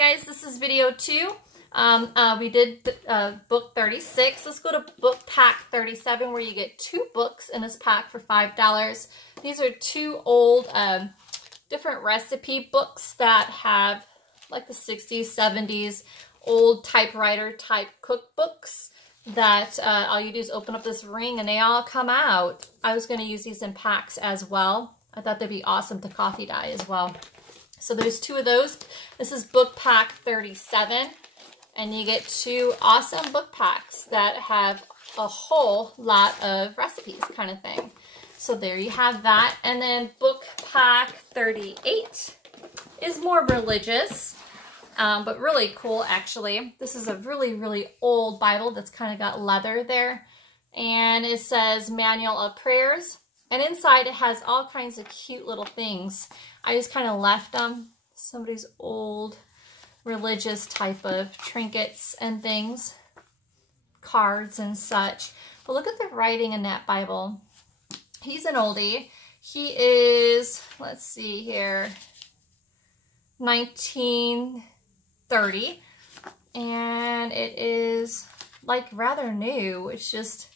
guys, this is video 2. We did book 36. Let's go to book pack 37 where you get 2 books in this pack for $5. These are 2 old different recipe books that have like the 60s, 70s, old typewriter type cookbooks that all you do is open up this ring and they all come out. I was going to use these in packs as well. I thought they'd be awesome to coffee dye as well. So there's 2 of those. This is book pack 37. And you get 2 awesome book packs that have a whole lot of recipes kind of thing. So there you have that. And then book pack 38 is more religious, but really cool actually. This is a really, really old Bible that's kind of got leather there. And it says Manual of Prayers. And inside it has all kinds of cute little things. I just kind of left them. Somebody's old religious type of trinkets and things. Cards and such. But look at the writing in that Bible. He's an oldie. He is, let's see here, 1930. And it is like rather new. It's just,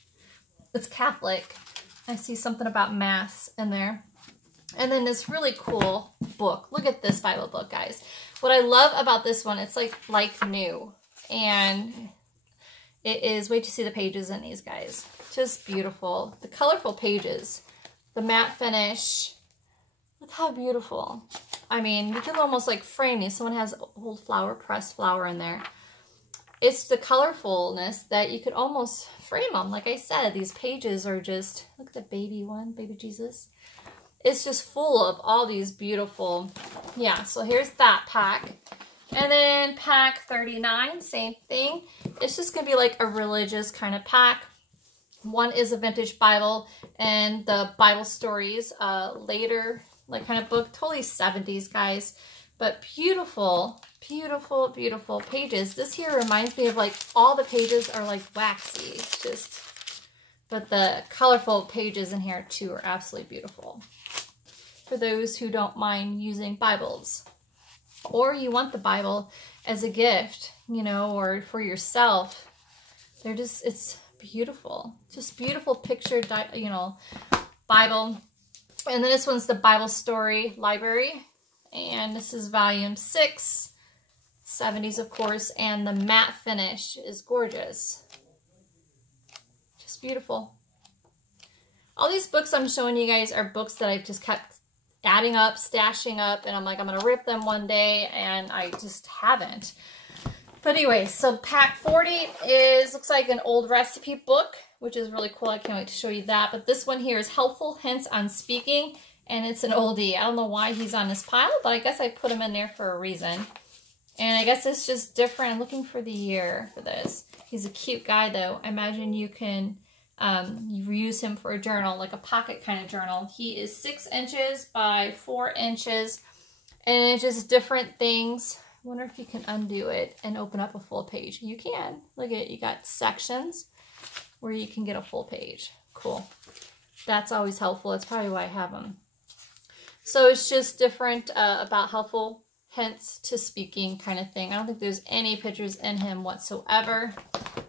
it's Catholic. I see something about Mass in there. And then this really cool book. Look at this Bible book, guys. What I love about this one, it's like new. And it is, wait to see the pages in these, guys. Just beautiful. The colorful pages. The matte finish. Look how beautiful. I mean, you can almost like frame these. Someone has old flower, pressed flower in there. It's the colorfulness that you could almost frame them. Like I said, these pages are just, look at the baby one, baby Jesus. It's just full of all these beautiful, yeah, so here's that pack. And then pack 39, same thing. It's just going to be like a religious kind of pack. One is a vintage Bible and the Bible stories, later, like kind of book, totally 70s, guys. But beautiful, beautiful, beautiful pages. This here reminds me of like all the pages are like waxy, just, but the colorful pages in here too are absolutely beautiful. For those who don't mind using Bibles. Or you want the Bible as a gift, you know, or for yourself. They're just, it's beautiful. Just beautiful picture, you know, Bible. And then this one's the Bible Story Library. And this is volume 6, 70s of course, and the matte finish is gorgeous. Just beautiful. All these books I'm showing you guys are books that I've just kept adding up, stashing up, and I'm like, I'm going to rip them one day, and I just haven't. But anyway, so pack 40 is, looks like an old recipe book, which is really cool. I can't wait to show you that. But this one here is Helpful Hints on Speaking. And it's an oldie. I don't know why he's on this pile, but I guess I put him in there for a reason. And I guess it's just different. I'm looking for the year for this. He's a cute guy, though. I imagine you can use him for a journal, like a pocket kind of journal. He is 6 inches by 4 inches. And it's just different things. I wonder if you can undo it and open up a full page. You can. Look at it. You got sections where you can get a full page. Cool. That's always helpful. That's probably why I have them. So it's just different about helpful hints to speaking kind of thing. I don't think there's any pictures in him whatsoever.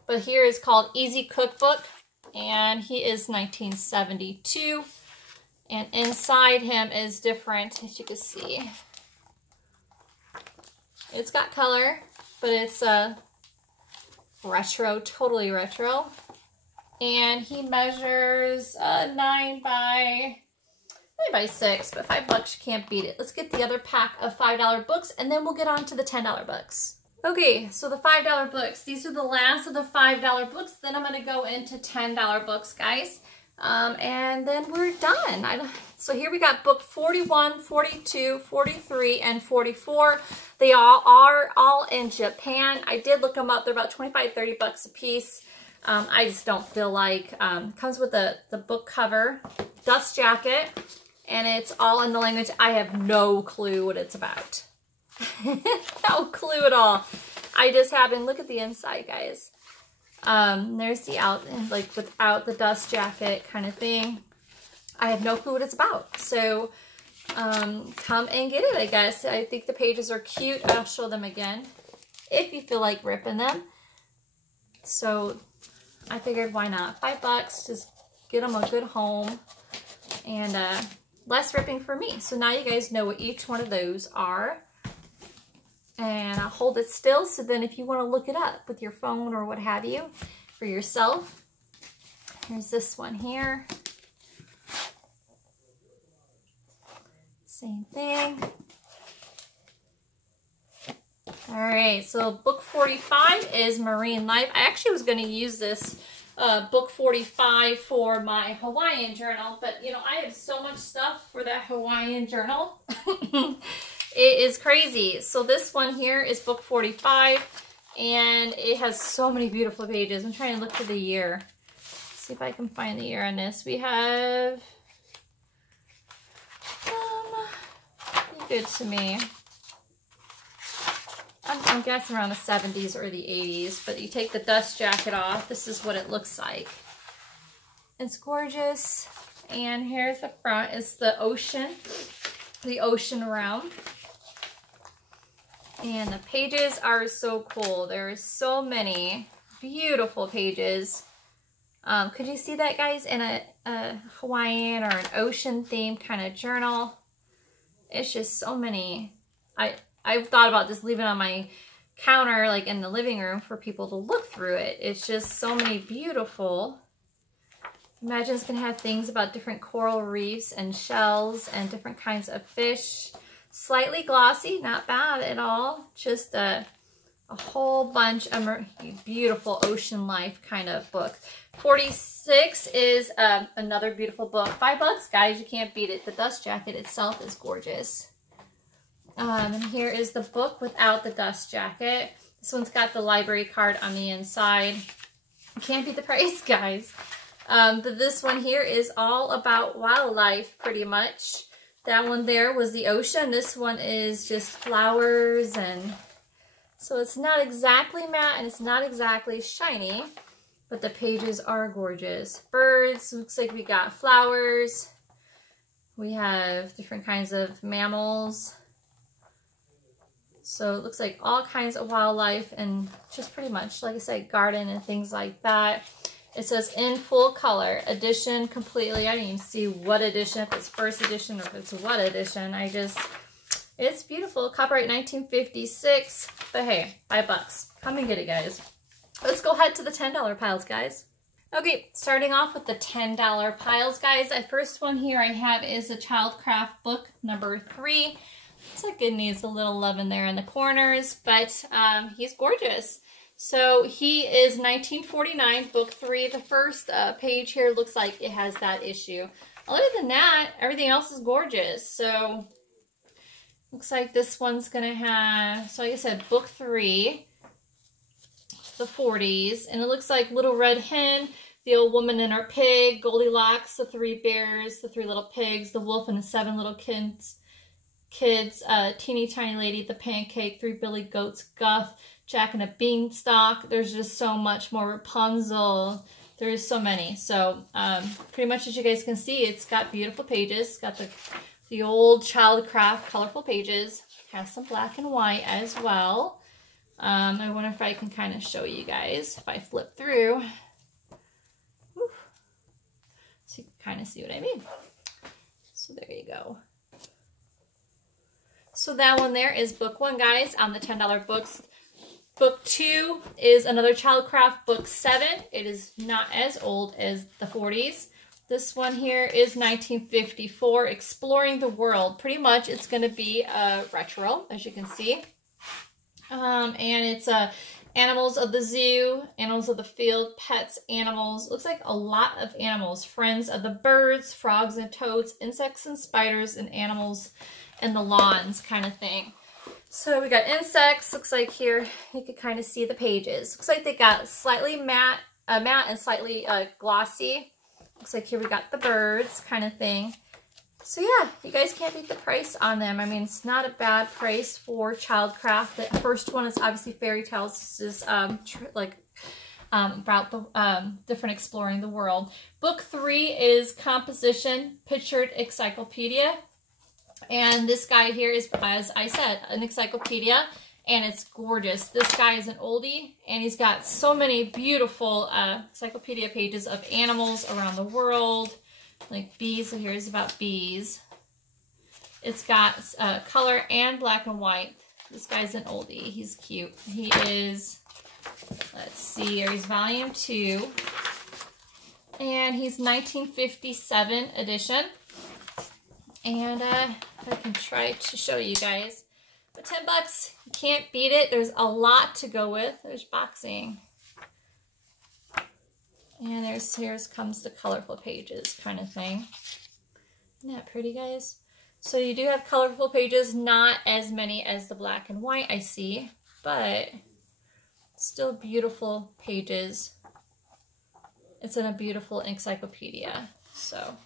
But here is called Easy Cookbook. And he is 1972. And inside him is different, as you can see. It's got color, but it's retro, totally retro. And he measures 9 by 6, but $5 you can't beat it. Let's get the other pack of $5 books, and then we'll get on to the $10 books. Okay, so the $5 books. These are the last of the $5 books. Then I'm going to go into $10 books, guys. And then we're done. So here we got book 41, 42, 43, and 44. They are all in Japan. I did look them up. They're about 25, 30 bucks a piece. I just don't feel like, comes with the book cover, dust jacket, and it's all in the language. I have no clue what it's about. No clue at all. I just happen, look at the inside, guys. There's the like without the dust jacket kind of thing. I have no clue what it's about. So come and get it, I guess. I think the pages are cute. I'll show them again if you feel like ripping them. So I figured, why not? $5, just get them a good home and less ripping for me. So now you guys know what each one of those are. And I'll hold it still, so then if you want to look it up with your phone or what have you for yourself. Here's this one here. Same thing. All right, so book 45 is Marine Life. I actually was going to use this book 45 for my Hawaiian journal, but you know, I have so much stuff for that Hawaiian journal. It is crazy. So this one here is book 45, and it has so many beautiful pages. I'm trying to look for the year. See if I can find the year on this. We have, good to me. I'm guessing around the 70s or the 80s, but you take the dust jacket off. This is what it looks like. It's gorgeous. And here's the front. It's the ocean realm. And the pages are so cool. There's so many beautiful pages. Could you see that, guys, in a Hawaiian or an ocean themed kind of journal? It's just so many. I've thought about just leaving it on my counter, like in the living room, for people to look through it. It's just so many beautiful. Imagine it's going to have things about different coral reefs and shells and different kinds of fish. Slightly glossy, not bad at all. Just a whole bunch of beautiful ocean life kind of book. 46 is another beautiful book. $5, guys, you can't beat it. The dust jacket itself is gorgeous. And here is the book without the dust jacket. This one's got the library card on the inside. You can't beat the price, guys. But this one here is all about wildlife, pretty much. That one there was the ocean. This one is just flowers, and so it's not exactly matte and it's not exactly shiny, but the pages are gorgeous. Birds, looks like we got flowers. We have different kinds of mammals. So it looks like all kinds of wildlife and just pretty much, like I said, garden and things like that. It says in full color, edition completely. I didn't even see what edition, if it's first edition or if it's what edition. It's beautiful. Copyright 1956. But hey, $5. Come and get it, guys. Let's go ahead to the $10 piles, guys. Okay, starting off with the $10 piles, guys. The first one here I have is the Childcraft book number 3. Looks like it needs a little love in there in the corners, but he's gorgeous. So he is 1949, book 3. The first page here looks like it has that issue. Other than that, everything else is gorgeous. So looks like this one's going to have, so like I said, book 3, the 40s. And it looks like Little Red Hen, the Old Woman and Her Pig, Goldilocks, the 3 Bears, the 3 Little Pigs, the Wolf and the 7 Little Kids, Teeny Tiny Lady, the Pancake, 3 Billy Goats, Guff, Jack and a Beanstalk. There's just so much more. Rapunzel. There's so many. So pretty much as you guys can see, it's got beautiful pages. It's got the old Childcraft colorful pages. Has some black and white as well. I wonder if I can kind of show you guys if I flip through. Whew. So you can kind of see what I mean. So there you go. So that one there is book 1, guys, on the $10 books. Book 2 is another Childcraft, book 7. It is not as old as the 40s. This one here is 1954, Exploring the World. Pretty much it's going to be retro, as you can see. And it's animals of the zoo, animals of the field, pets, animals. Looks like a lot of animals. Friends of the birds, frogs and toads, insects and spiders, and animals and the lawns kind of thing. So we got insects. Looks like here you can kind of see the pages. Looks like they got slightly matte and slightly glossy. Looks like here we got the birds kind of thing. So yeah, you guys can't beat the price on them. I mean, it's not a bad price for Childcraft. The first one is obviously fairy tales. This is about the different exploring the world. Book 3 is composition, pictured encyclopedia. And this guy here is, as I said, an encyclopedia, and it's gorgeous. This guy is an oldie, and he's got so many beautiful encyclopedia pages of animals around the world, like bees. So here's about bees. It's got color and black and white. This guy's an oldie. He's cute. He is, let's see, he's volume 2, and he's 1957 edition. And I can try to show you guys. But 10 bucks, you can't beat it. There's a lot to go with. There's boxing. And here's comes the colorful pages kind of thing. Isn't that pretty, guys? So you do have colorful pages, not as many as the black and white I see, but still beautiful pages. It's in a beautiful encyclopedia. So.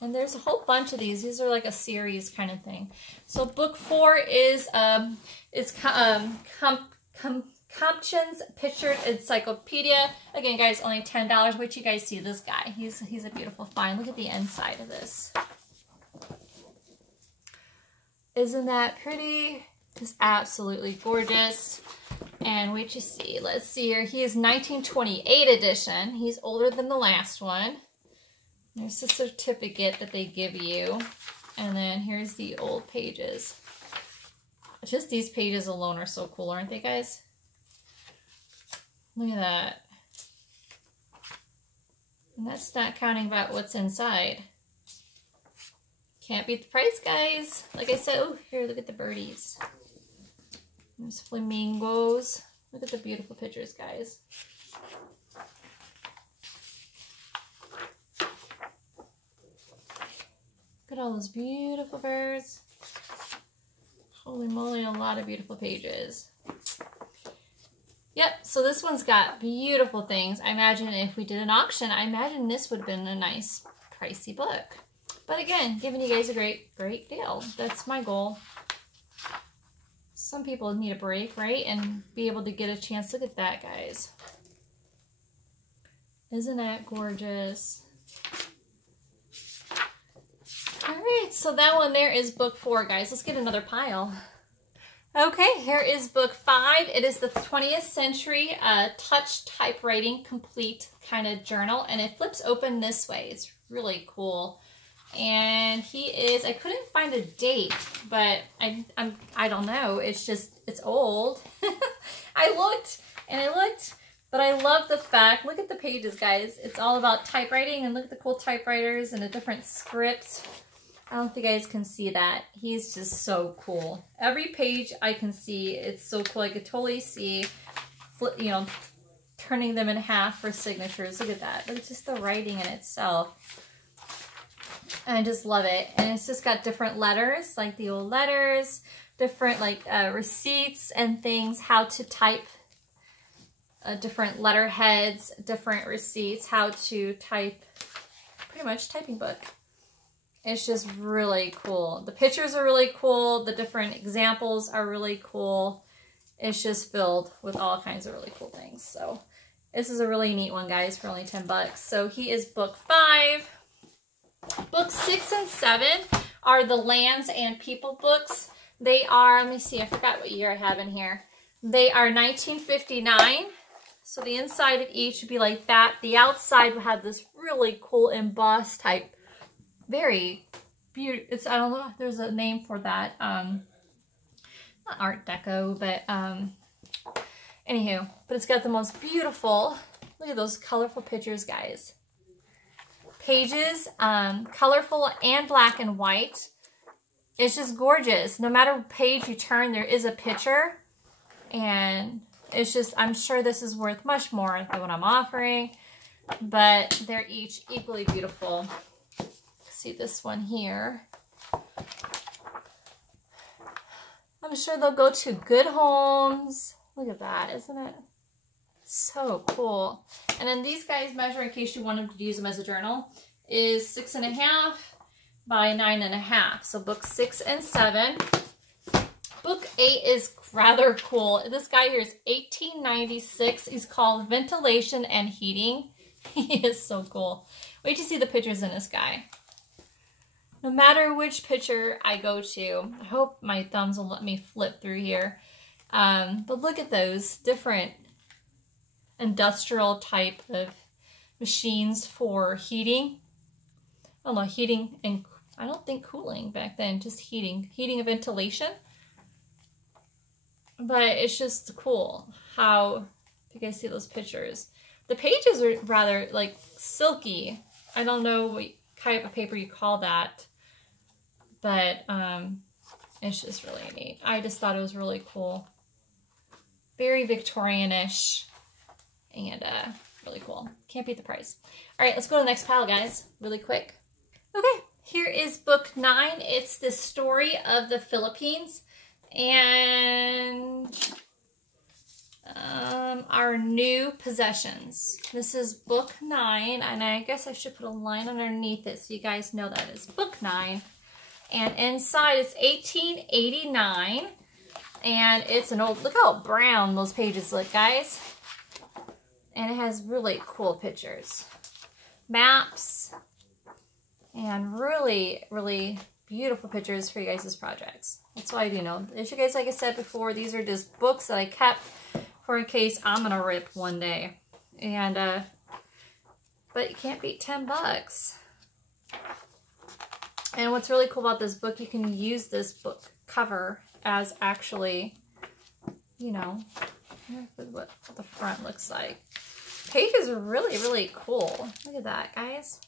And there's a whole bunch of these. These are like a series kind of thing. So book 4 is Compton's Pictured Encyclopedia. Again, guys, only $10. Wait till you guys see this guy. He's a beautiful find. Look at the inside of this. Isn't that pretty? It's absolutely gorgeous. And wait to see. Let's see here. He is 1928 edition. He's older than the last one. There's the certificate that they give you. And then here's the old pages. Just these pages alone are so cool, aren't they, guys? Look at that. And that's not counting about what's inside. Can't beat the price, guys. Like I said, oh, here, look at the birdies. There's flamingos. Look at the beautiful pictures, guys. Look at all those beautiful birds. Holy moly, a lot of beautiful pages. Yep, so this one's got beautiful things. I imagine if we did an auction, I imagine this would have been a nice, pricey book. But again, giving you guys a great deal. That's my goal. Some people need a break, right? And be able to get a chance. Look at that, guys. Isn't that gorgeous? All right, so that one there is book 4, guys. Let's get another pile. Okay, here is book 5. It is the 20th Century Touch Typewriting Complete kind of journal, and it flips open this way. It's really cool. And he is, I couldn't find a date, but I don't know. It's just, it's old. I looked, but I love the fact, look at the pages, guys. It's all about typewriting, and look at the cool typewriters and the different scripts. I don't know if you guys can see that. He's just so cool. Every page I can see, it's so cool. I could totally see, you know, turning them in half for signatures. Look at that. Look at just the writing in itself. And I just love it. And it's just got different letters, like the old letters, different like receipts and things, how to type, different letterheads, different receipts, how to type, pretty much typing book. It's just really cool. The pictures are really cool. The different examples are really cool. It's just filled with all kinds of really cool things. So this is a really neat one, guys, for only 10 bucks. So he is book 5. Books 6 and 7 are the Lands and People books. They are, let me see, I forgot what year I have in here. They are 1959. So the inside of each would be like that. The outside would have this really cool embossed type. Very beautiful. It's, I don't know if there's a name for that. Not Art Deco, but anywho. But it's got the most beautiful, look at those colorful pictures, guys. Pages, colorful and black and white. It's just gorgeous. No matter what page you turn, there is a picture. And it's just, I'm sure this is worth much more than what I'm offering. But they're each equally beautiful. See this one here. I'm sure they'll go to good homes. Look at that, isn't it? So cool. And then these guys measure, in case you wanted to use them as a journal, is 6.5 by 9.5. So book 6 and 7. Book 8 is rather cool. This guy here is 1896. He's called Ventilation and Heating. He is so cool. Wait to see the pictures in this guy. no matter which picture I go to. I hope my thumbs will let me flip through here. But look at those different industrial type of machines for heating. I don't know, heating and I don't think cooling back then, just heating and ventilation. But it's just cool how, if you guys see those pictures, the pages are rather like silky. I don't know what type of paper you call that, but it's just really neat. I just thought it was really cool. Very Victorian-ish and really cool. Can't beat the price. All right, let's go to the next pile, guys, really quick. Okay, here is book 9. It's the story of the Philippines and our new possessions. This is book 9, and I guess I should put a line underneath it so you guys know that it's book 9. And inside it's 1889, and it's an old, look how brown those pages look, guys. And it has really cool pictures, maps, and really, really beautiful pictures for you guys' projects. That's why I do know. As you guys, like I said before, these are just books that I kept for in case I'm gonna rip one day. And but you can't beat 10 bucks. And what's really cool about this book, you can use this book cover as actually, you know, what the front looks like. Pages are really, really cool. Look at that, guys.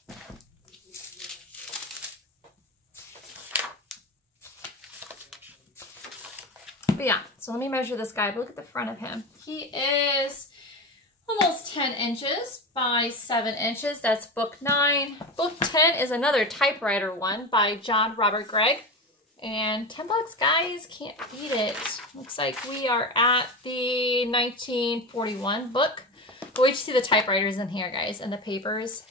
But yeah, so let me measure this guy. But look at the front of him. He is almost 10 inches by 7 inches. That's book 9. Book 10 is another typewriter one by John Robert Gregg. And 10 bucks, guys. Can't beat it. Looks like we are at the 1941 book. But wait to see the typewriters in here, guys, and the papers.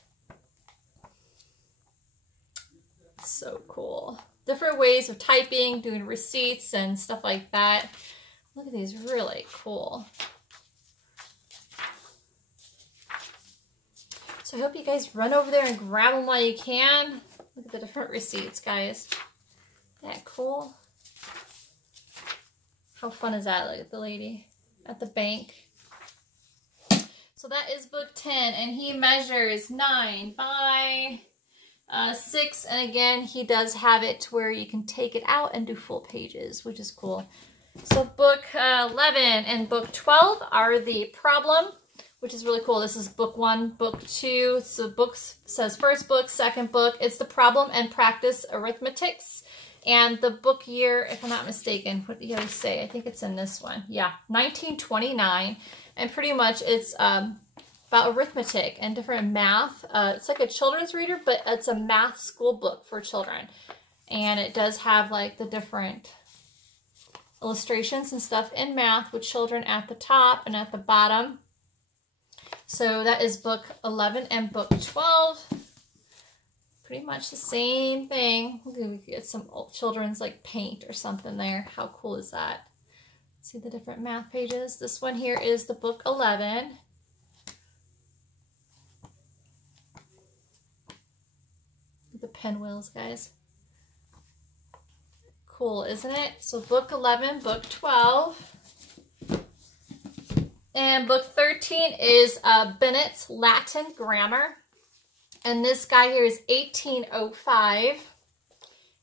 So cool. Different ways of typing, doing receipts and stuff like that. Look at these, really cool. So I hope you guys run over there and grab them while you can. Look at the different receipts, guys. Isn't that cool? How fun is that? Look at the lady at the bank. So that is book 10, and he measures 9 by 6, and again, he does have it to where you can take it out and do full pages, which is cool. So book 11 and book 12 are the problem, which is really cool. This is book 1, book 2. So book says first book, second book. It's the problem and practice arithmetics. And the book year, if I'm not mistaken, what do you guys say? I think it's in this one. Yeah, 1929. And pretty much it's about arithmetic and different math. It's like a children's reader, but it's a math school book for children. And it does have like the different illustrations and stuff in math with children at the top and at the bottom. So that is book 11 and book 12. Pretty much the same thing. We could get some old children's like paint or something there. How cool is that? See the different math pages. This one here is the book 11. The pinwheels, guys. Cool, isn't it? So book 11, book 12. And book 13 is Bennett's Latin Grammar. And this guy here is 1805.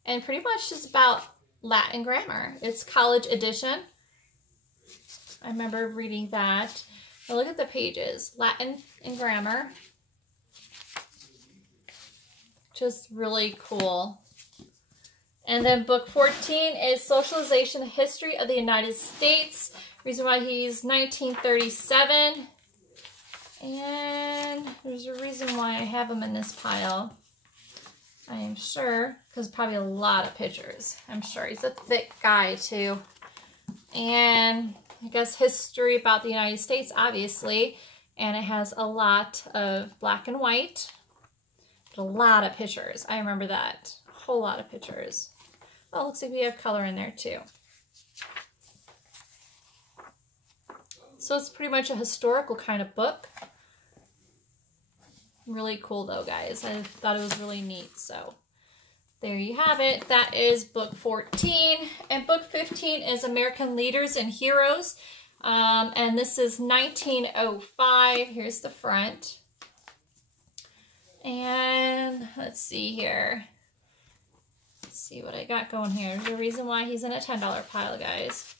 And pretty much just about Latin grammar. It's college edition. I remember reading that. Now look at the pages. Latin and grammar. Just really cool. And then book 14 is Socialization, History of the United States. Reason why he's 1937. And there's a reason why I have him in this pile. I am sure, because probably a lot of pictures. I'm sure he's a thick guy too. And I guess history about the United States, obviously. And it has a lot of black and white. But a lot of pictures. I remember that. A whole lot of pictures. Oh, looks like we have color in there too. So it's pretty much a historical kind of book. Really cool though, guys. I thought it was really neat. So there you have it. That is book 14. And book 15 is American Leaders and Heroes. And this is 1905. Here's the front. And let's see here. Let's see what I got going here. There's a reason why he's in a $10 pile, guys.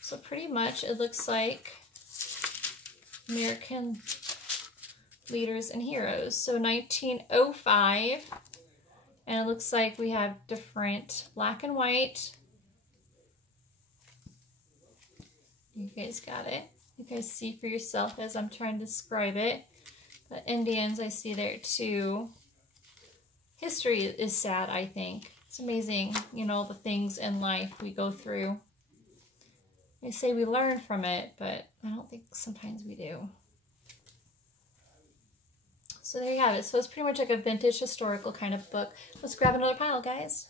So pretty much it looks like American Leaders and Heroes. So 1905. And it looks like we have different black and white. You guys got it. You guys see for yourself as I'm trying to describe it. The Indians I see there too. History is sad, I think. It's amazing, you know, the things in life we go through. They say we learn from it, but I don't think sometimes we do. So there you have it. So it's pretty much like a vintage historical kind of book. Let's grab another pile, guys.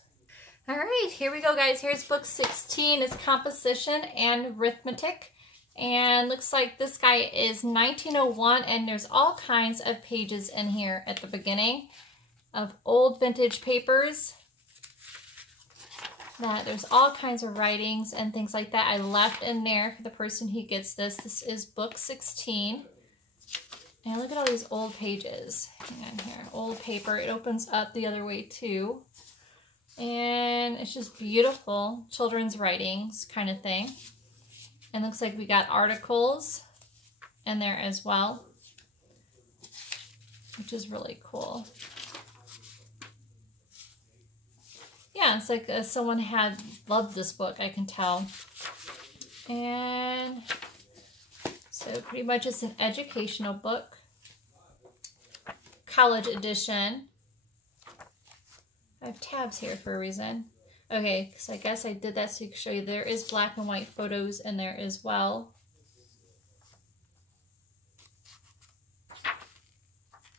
All right, here we go, guys. Here's book 16. It's composition and arithmetic. And looks like this guy is 1901, and there's all kinds of pages in here at the beginning of old vintage papers. That there's all kinds of writings and things like that I left in there for the person who gets this. This is book 16. And look at all these old pages. Hang on here. Old paper. It opens up the other way too. And it's just beautiful children's writings kind of thing. And looks like we got articles in there as well, which is really cool. Yeah, it's like someone had loved this book, I can tell. And so pretty much it's an educational book. College edition. I have tabs here for a reason. Okay, because I guess I did that so you can show you there is black and white photos in there as well.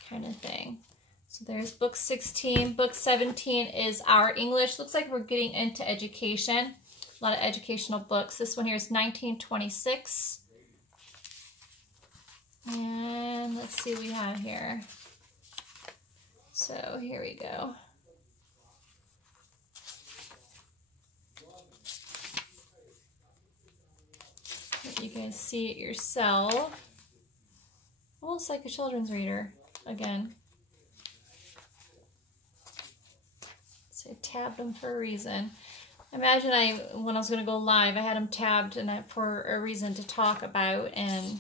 Kind of thing. So there's book 16. Book 17 is Our English. Looks like we're getting into education. A lot of educational books. This one here is 1926. And let's see what we have here. So here we go. You guys see it yourself. Almost like a children's reader again. So I tabbed them for a reason. Imagine when I was going to go live, I had them tabbed and for a reason to talk about, and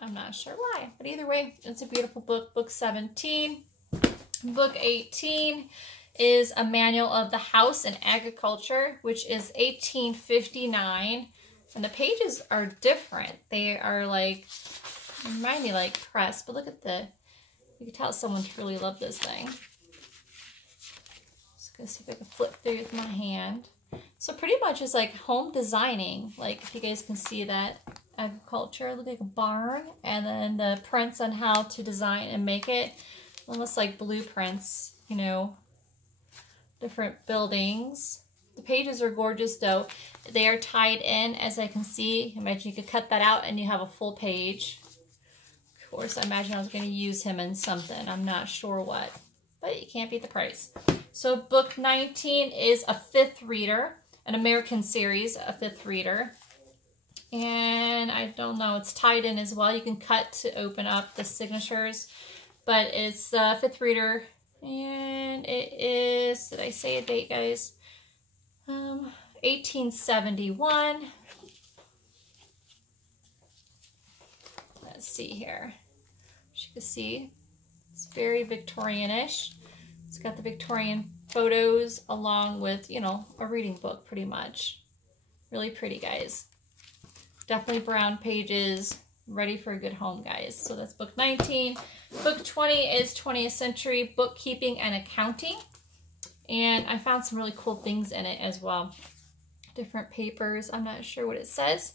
I'm not sure why. But either way, it's a beautiful book. Book 17. Book 18 is a manual of the house and agriculture, which is 1859. And the pages are different. They are like, remind me like press, but look at you can tell someone really loved this thing. Just gonna see if I can flip through with my hand. So pretty much it's like home designing. Like if you guys can see that agriculture, look like a barn, and then the prints on how to design and make it. Almost like blueprints, you know, different buildings. The pages are gorgeous though. They are tied in, as I can see. Imagine you could cut that out and you have a full page. Of course, I imagine I was going to use him in something. I'm not sure what, but you can't beat the price. So book 19 is a fifth reader, an American series, a fifth reader. And I don't know, it's tied in as well. You can cut to open up the signatures, but it's the fifth reader. And it is, did I say a date, guys? 1871. Let's see here. As you can see, it's very Victorian-ish. It's got the Victorian photos along with, you know, a reading book pretty much. Really pretty, guys. Definitely brown pages. Ready for a good home, guys. So that's book 19. Book 20 is 20th century bookkeeping and accounting. And I found some really cool things in it as well. Different papers. I'm not sure what it says.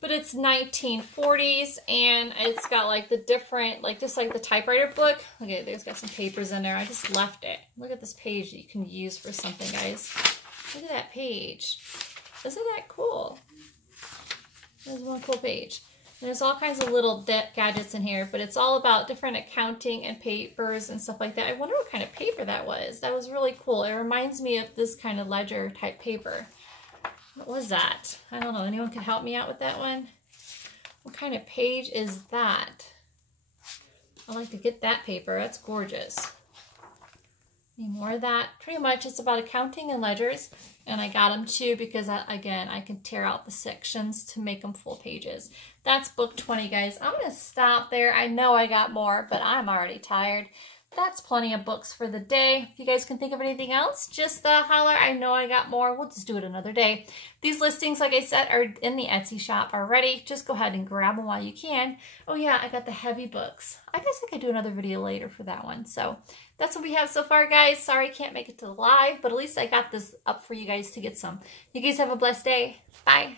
But it's 1940s. And it's got like the different, like just like the typewriter book. Okay, there's got some papers in there. I just left it. Look at this page that you can use for something, guys. Look at that page. Isn't that cool? There's one cool page. There's all kinds of little gadgets in here, but it's all about different accounting and papers and stuff like that. I wonder what kind of paper that was. That was really cool. It reminds me of this kind of ledger type paper. What was that? I don't know. Anyone can help me out with that one? What kind of page is that? I'd like to get that paper. That's gorgeous. Need more of that. Pretty much it's about accounting and ledgers. And I got them too because, again, I can tear out the sections to make them full pages. That's book 20, guys. I'm going to stop there. I know I got more, but I'm already tired. That's plenty of books for the day. If you guys can think of anything else, just holler. I know I got more. We'll just do it another day. These listings, like I said, are in the Etsy shop already. Just go ahead and grab them while you can. Oh yeah, I got the heavy books. I guess I could do another video later for that one. So that's what we have so far, guys. Sorry I can't make it to the live, but at least I got this up for you guys to get some. You guys have a blessed day. Bye.